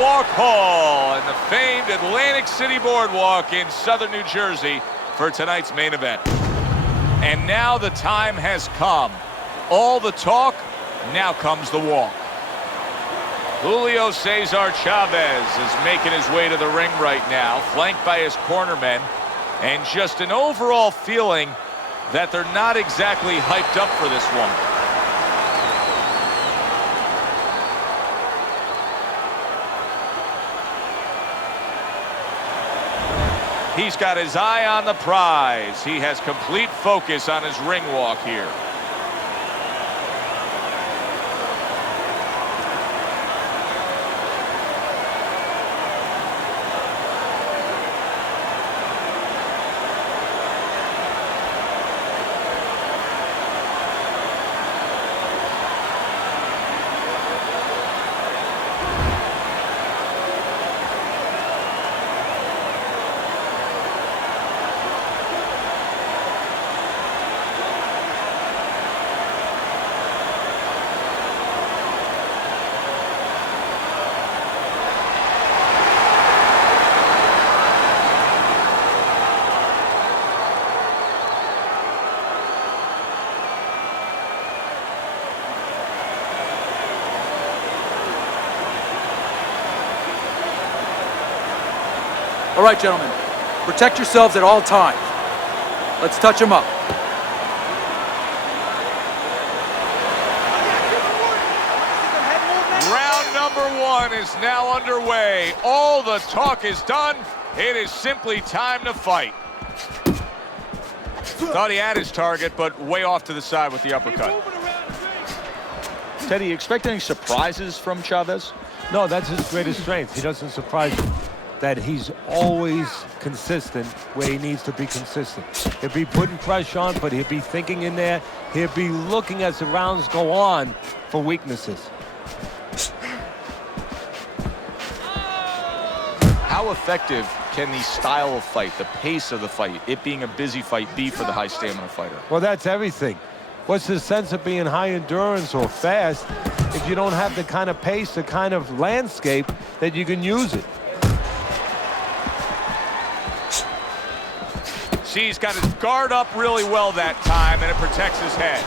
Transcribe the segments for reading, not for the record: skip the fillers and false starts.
Walk Hall in the famed Atlantic City Boardwalk in southern New Jersey for tonight's main event. And now the time has come. All the talk, now comes the walk. Julio Cesar Chavez is making his way to the ring right now, flanked by his cornermen, and just an overall feeling that they're not exactly hyped up for this one. He's got his eye on the prize. He has complete focus on his ring walk here. All right, gentlemen, protect yourselves at all times. Let's touch them up. Round number one is now underway. All the talk is done. It is simply time to fight. Thought he had his target, but way off to the side with the uppercut. Teddy, you expect any surprises from Chavez? No, that's his greatest strength. He doesn't surprise you. That he's always consistent where he needs to be consistent. He'll be putting pressure on, but he'll be thinking in there. He'll be looking as the rounds go on for weaknesses. How effective can the style of fight, the pace of the fight, it being a busy fight, be for the high stamina fighter? Well, that's everything. What's the sense of being high endurance or fast if you don't have the kind of pace, the kind of landscape that you can use it? He's got his guard up really well that time, and it protects his head.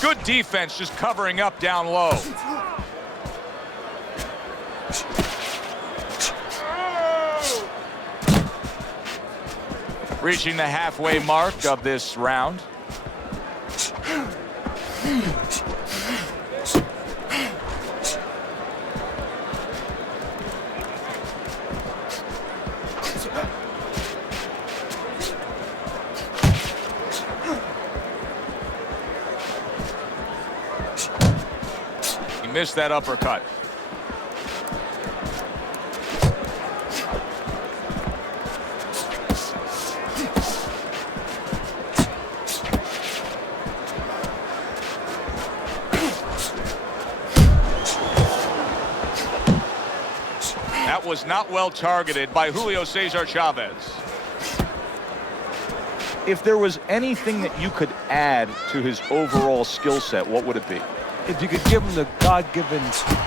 Good defense, just covering up down low. Reaching the halfway mark of this round. He missed that uppercut. Was not well targeted by Julio Cesar Chavez. If there was anything that you could add to his overall skill set, what would it be? If you could give him the God-given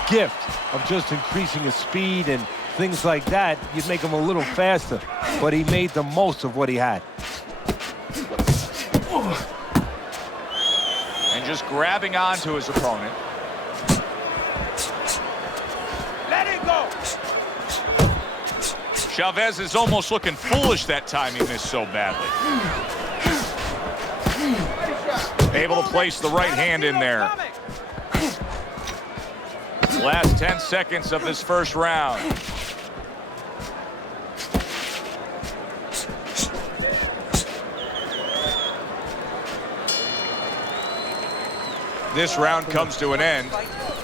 gift of just increasing his speed and things like that, you'd make him a little faster. But he made the most of what he had. And just grabbing onto his opponent. Let it go! Chavez is almost looking foolish that time he missed so badly. Able to place the right hand in there. Last 10 seconds of this first round. This round comes to an end.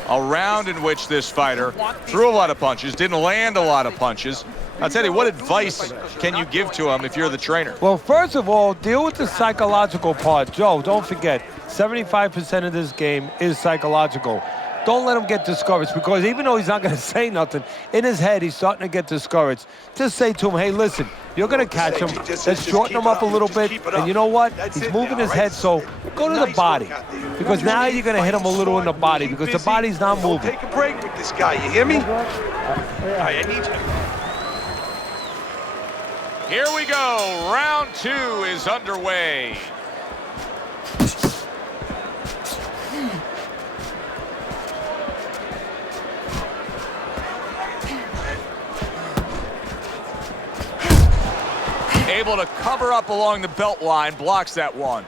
A round in which this fighter threw a lot of punches, didn't land a lot of punches, I'll tell you, what advice can you give to him if you're the trainer? Well, first of all, deal with the psychological part. Joe, don't forget, 75% of this game is psychological. Don't let him get discouraged, because even though he's not going to say nothing, in his head, he's starting to get discouraged. Just say to him, hey, listen, you're going to catch him. Let's shorten him up a little bit. And you know what? He's moving his head, so go to the body. Because now you're going to hit him a little in the body, because the body's not moving. Take a break with this guy, you hear me? I need you. Here we go. Round 2 is underway. Able to cover up along the belt line, blocks that one.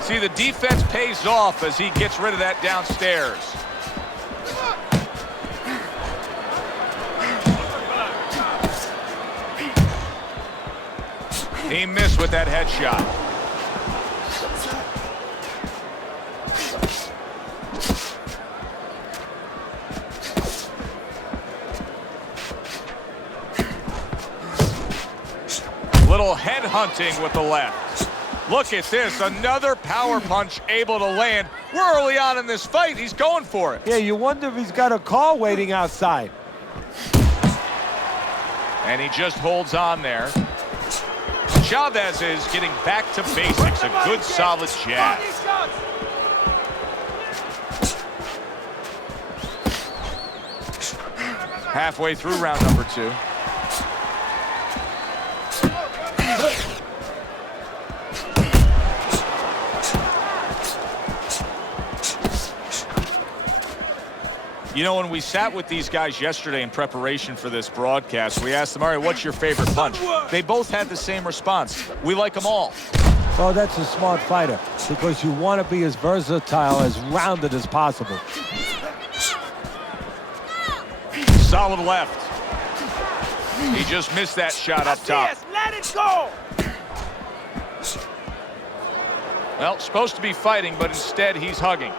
See, the defense pays off as he gets rid of that downstairs. He missed with that headshot. Little head hunting with the left. Look at this, another power punch able to land. We're early on in this fight. He's going for it. Yeah, you wonder if he's got a car waiting outside. And he just holds on there. Chavez is getting back to basics. A good, solid jab. Halfway through round number 2. You know, when we sat with these guys yesterday in preparation for this broadcast, we asked them, all right, what's your favorite punch? They both had the same response. We like them all. Oh, that's a smart fighter, because you want to be as versatile, as rounded as possible. Solid left. He just missed that shot up top. Let it go. Well, supposed to be fighting, but instead he's hugging.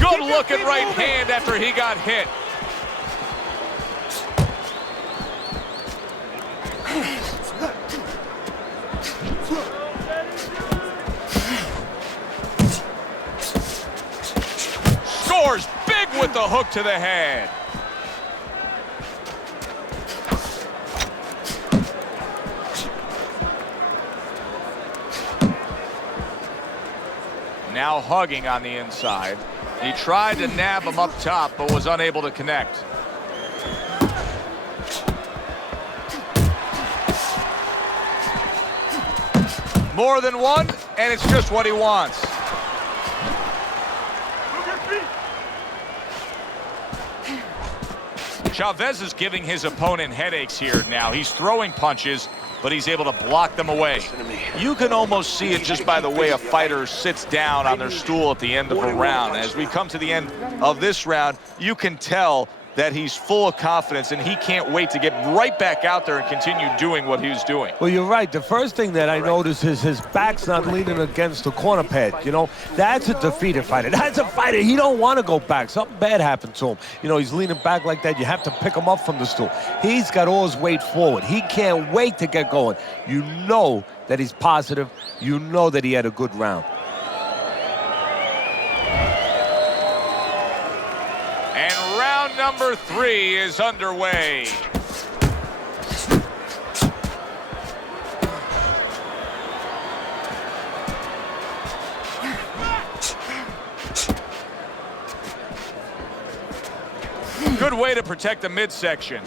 Good looking right hand after he got hit. Scores big with the hook to the head. Now hugging on the inside. He tried to nab him up top, but was unable to connect. More than one, and it's just what he wants. Chavez is giving his opponent headaches here now. He's throwing punches, but he's able to block them away. You can almost see it just by the way a fighter sits down on their stool at the end of a round. As we come to the end of this round, you can tell that he's full of confidence, and he can't wait to get right back out there and continue doing what he was doing. Well, you're right. The first thing that I noticed is his back's not leaning against the corner pad. You know, that's a defeated fighter. That's a fighter. He don't want to go back. Something bad happened to him. You know, he's leaning back like that. You have to pick him up from the stool. He's got all his weight forward. He can't wait to get going. You know that he's positive. You know that he had a good round. Round number 3 is underway. Good way to protect the midsection.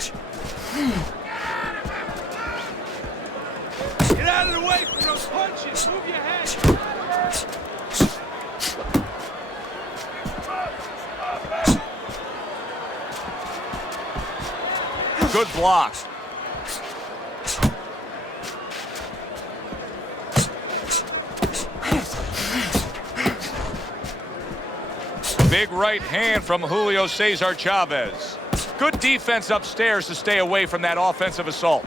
Get out of the way from those punches. Move your head. Good block. Big right hand from Julio Cesar Chavez. Good defense upstairs to stay away from that offensive assault.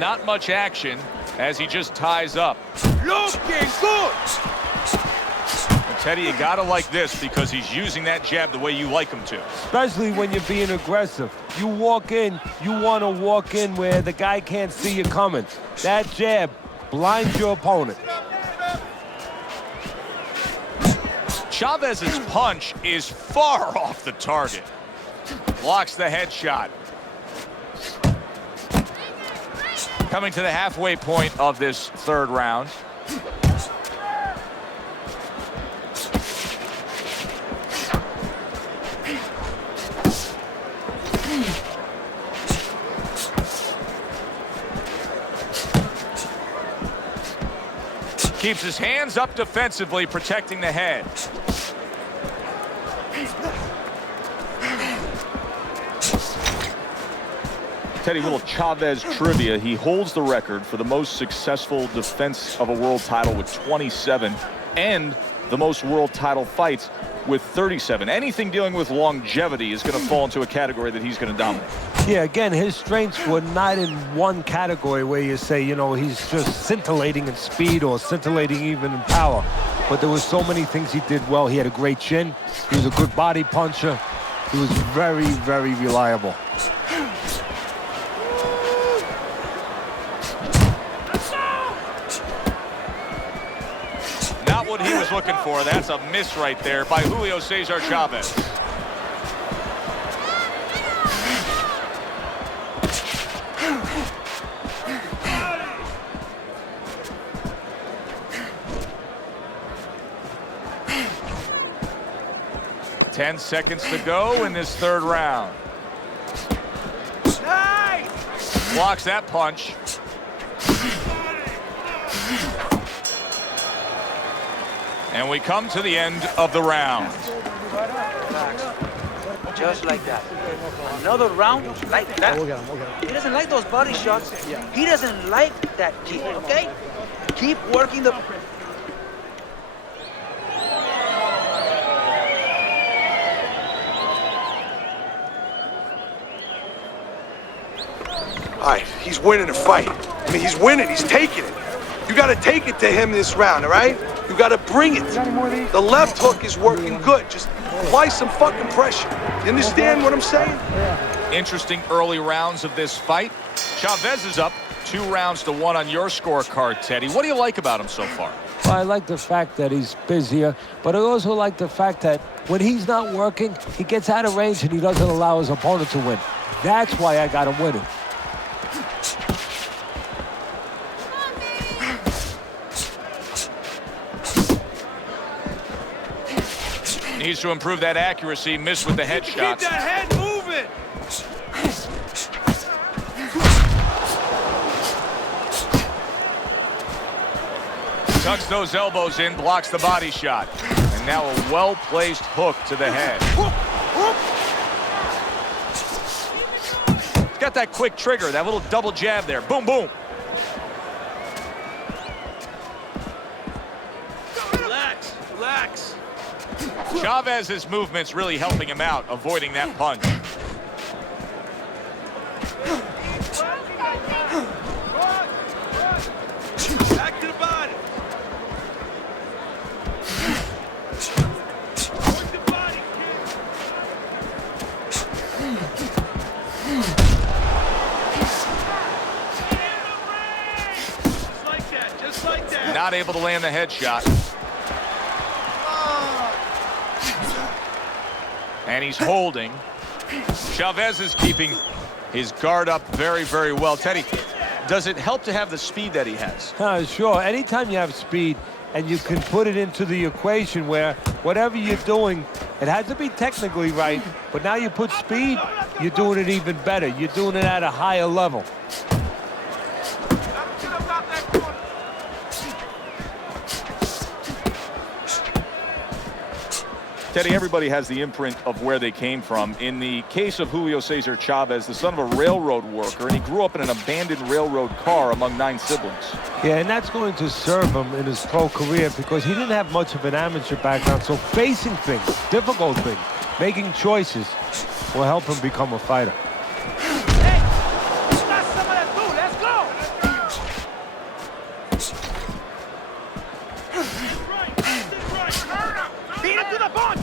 Not much action as he just ties up. Looking good. And Teddy, you gotta like this because he's using that jab the way you like him to. Especially when you're being aggressive. You walk in, you want to walk in where the guy can't see you coming. That jab blinds your opponent. Chavez's punch is far off the target. Blocks the headshot. Coming to the halfway point of this third round. Keeps his hands up defensively, protecting the head. Teddy, little Chavez trivia. He holds the record for the most successful defense of a world title with 27 and the most world title fights with 37. Anything dealing with longevity is going to fall into a category that he's going to dominate. Yeah, again, his strengths were not in one category where you say, you know, he's just scintillating in speed or scintillating even in power. But there were so many things he did well. He had a great chin. He was a good body puncher. He was very, very reliable. Not what he was looking for. That's a miss right there by Julio Cesar Chavez. Ten seconds to go in this third round. Nice. Blocks that punch. And we come to the end of the round. Just like that. Another round like that. He doesn't like those body shots. He doesn't like that kick, okay? Keep working the... All right, he's winning the fight. I mean, he's winning. He's taking it. You got to take it to him this round, all right? You got to bring it. The left hook is working good. Just apply some fucking pressure. You understand what I'm saying? Interesting early rounds of this fight. Chavez is up 2-1 on your scorecard, Teddy. What do you like about him so far? Well, I like the fact that he's busier, but I also like the fact that when he's not working, he gets out of range and he doesn't allow his opponent to win. That's why I got him winning. Needs to improve that accuracy. Missed with the headshots. Keep that head moving. Tucks those elbows in, blocks the body shot. And now a well-placed hook to the head. He's got that quick trigger, that little double jab there. Boom, boom. Relax, relax. Chavez's movement's really helping him out, avoiding that punch. Back to the body. Work the body, Just like that, just like that. Not able to land the headshot. And he's holding. Chavez is keeping his guard up very, very well. Teddy, does it help to have the speed that he has? Sure. Anytime you have speed and you can put it into the equation where whatever you're doing, it has to be technically right, but now you put speed, you're doing it even better. You're doing it at a higher level. Teddy, everybody has the imprint of where they came from. In the case of Julio Cesar Chavez, the son of a railroad worker, and he grew up in an abandoned railroad car among 9 siblings. Yeah, and that's going to serve him in his pro career because he didn't have much of an amateur background. So facing things, difficult things, making choices will help him become a fighter. Beat him to the punch!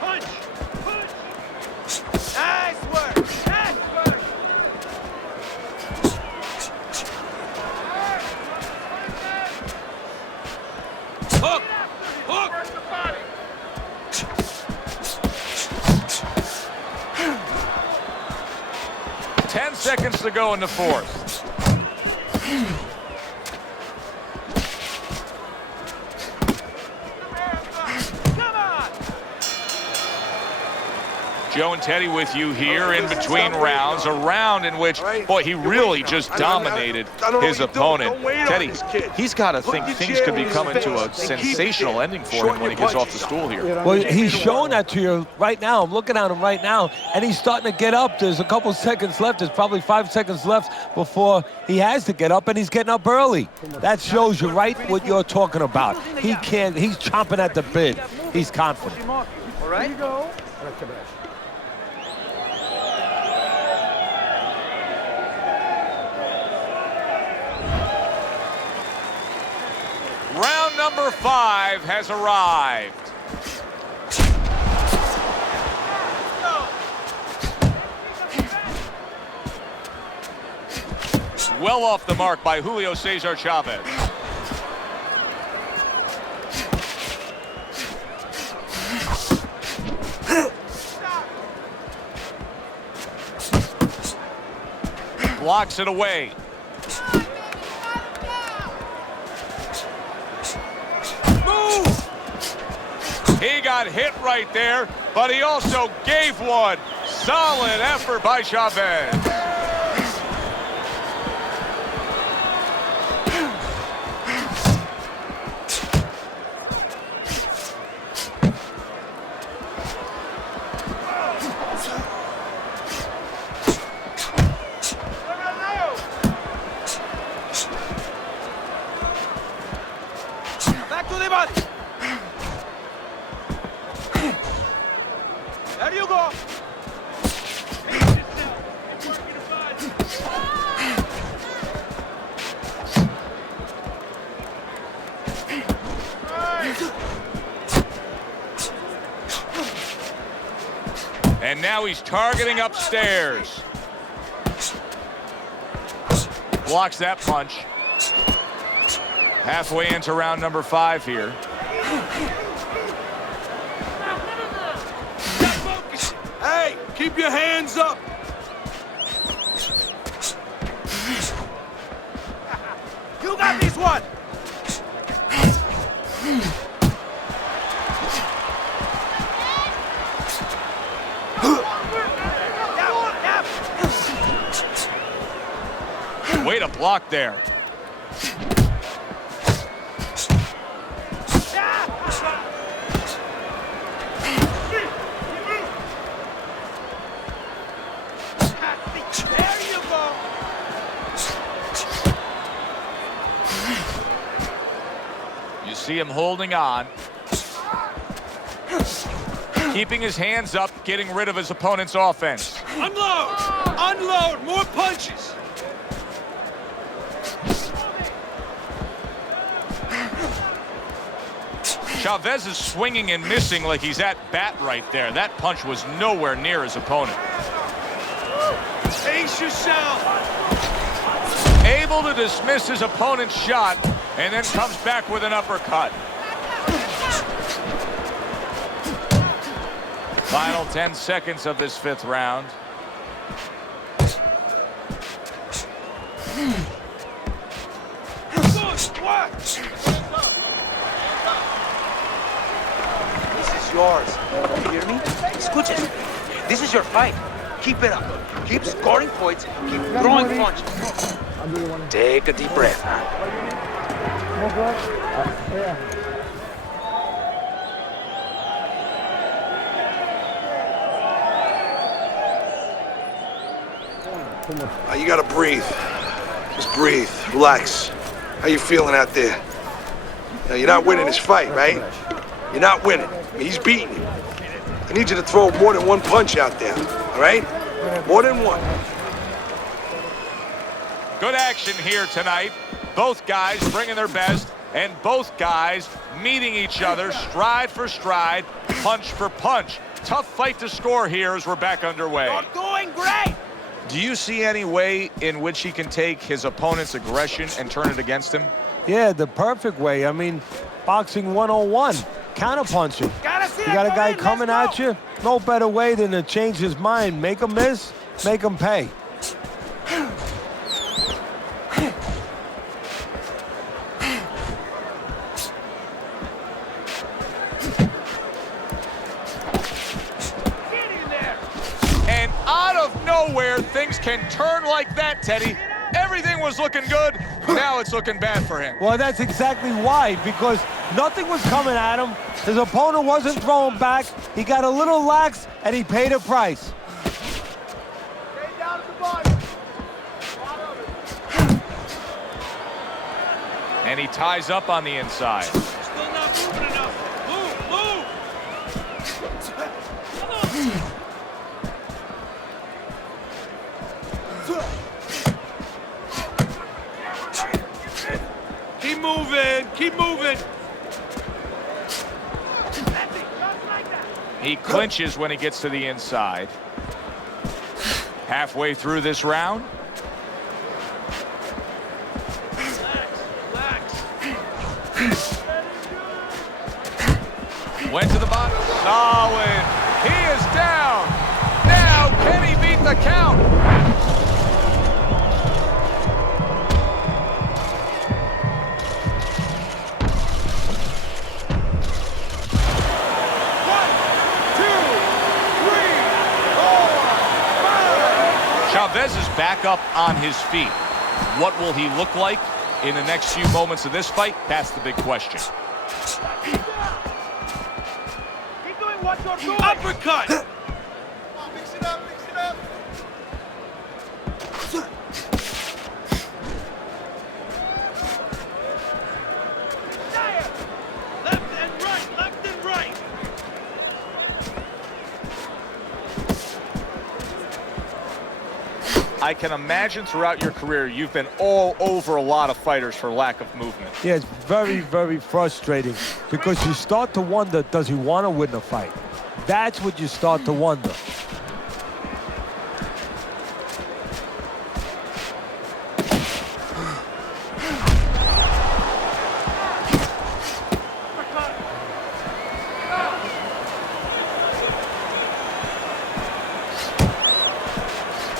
Punch! Punch! Nice work! Nice work! Hook! Hook! 10 seconds to go in the fourth. Joe and Teddy with you here in between rounds. A round in which, boy, he really just dominated his opponent. Teddy, he's got to think things could be coming to a sensational ending for him when he gets off the stool here. Well, he's showing that to you right now. I'm looking at him right now, and he's starting to get up. There's a couple seconds left. There's probably 5 seconds left before he has to get up, and he's getting up early. That shows you right what you're talking about. He can't. He's chomping at the bit. He's confident. All right? Round number 5 has arrived. Well off the mark by Julio Cesar Chavez. Blocks it away. He got hit right there, but he also gave one. Solid effort by Chavez. Back to the body. There you go. And now he's targeting upstairs. Blocks that punch. Halfway into round number 5 here. Hey, keep your hands up. You got this one. Way to block there. There you go. You see him holding on. Keeping his hands up, getting rid of his opponent's offense. Unload! Unload! More punches! Chavez is swinging and missing like he's at bat right there. That punch was nowhere near his opponent. Ace yourself! Able to dismiss his opponent's shot and then comes back with an uppercut. Final 10 seconds of this 5th round. This is yours. You hear me? Escuches. This is your fight. Keep it up. Keep scoring points. Keep throwing punches. Take a deep breath, man. You gotta breathe. Just breathe. Relax. How you feeling out there? Now, you're not winning this fight, right? You're not winning. I mean, he's beating you. I need you to throw more than one punch out there, all right? More than one. Good action here tonight. Both guys bringing their best, and both guys meeting each other stride for stride, punch for punch. Tough fight to score here as we're back underway. You're doing great! Do you see any way in which he can take his opponent's aggression and turn it against him? Yeah, the perfect way. I mean, boxing 101, counterpunching. You got a guy coming at you, no better way than to change his mind. Make him miss, make him pay. And out of nowhere, things can turn like that, Teddy. Everything was looking good. Now it's looking bad for him. Well, that's exactly why, because nothing was coming at him. His opponent wasn't throwing back. He got a little lax, and he paid a price. And he ties up on the inside. Still not moving enough. Move! Keep moving. Keep moving. He clinches when he gets to the inside. Halfway through this round. Went to the bottom. Solid. He is down. Now, can he beat the count? Chavez is back up on his feet. What will he look like in the next few moments of this fight? That's the big question. Keep doing what you're doing! Uppercut! Mix it up, mix it up! Left and right, left and right! I can imagine throughout your career you've been all over a lot of fighters for lack of movement. Yeah, it's very, very frustrating because you start to wonder, does he want to win the fight? That's what you start to wonder.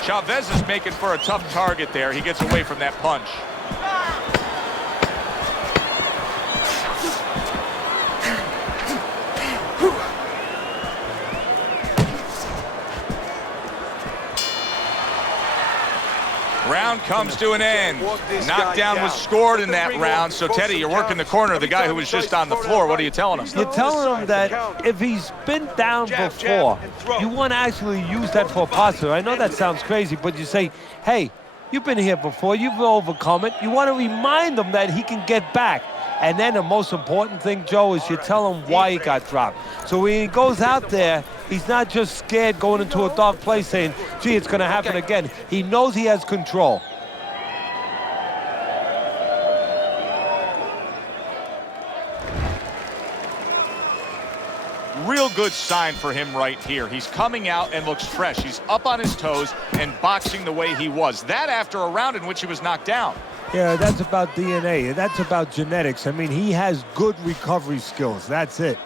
Chavez is making for a tough target there. He gets away from that punch. Round comes to an end. Knockdown was scored in that round. So, Teddy, you're working the corner of the guy who was just on the floor. What are you telling him? You're telling him that if he's been down before, you want to actually use that for positive. I know that sounds crazy, but you say, hey, you've been here before. You've overcome it. You want to remind him that he can get back. And then the most important thing, Joe, is you tell him why he got dropped. So when he goes out there, he's not just scared going into a dark place saying, gee, it's going to happen again. He knows he has control. Real good sign for him right here. He's coming out and looks fresh. He's up on his toes and boxing the way he was. That after a round in which he was knocked down. Yeah, that's about DNA. That's about genetics. I mean, he has good recovery skills. That's it.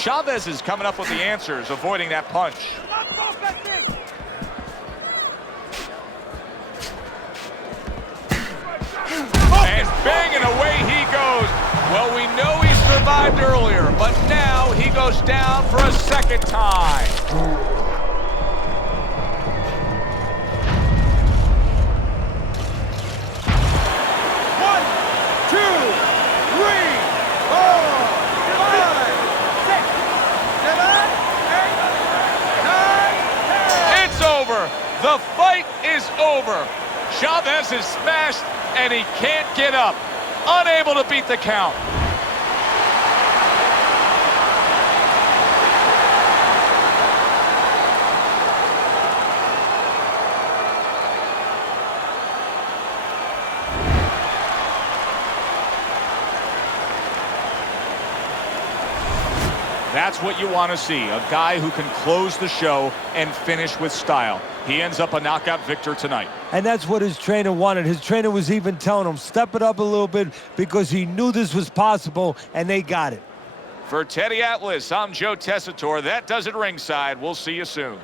Chavez is coming up with the answers, avoiding that punch. And bang, and away he goes. Well, we know he survived earlier, but now he goes down for a second time. The fight is over. Chavez is smashed, and he can't get up. Unable to beat the count. That's what you want to see, a guy who can close the show and finish with style. He ends up a knockout victor tonight. And that's what his trainer wanted. His trainer was even telling him, step it up a little bit, because he knew this was possible, and they got it. For Teddy Atlas, I'm Joe Tessitore. That does it ringside. We'll see you soon.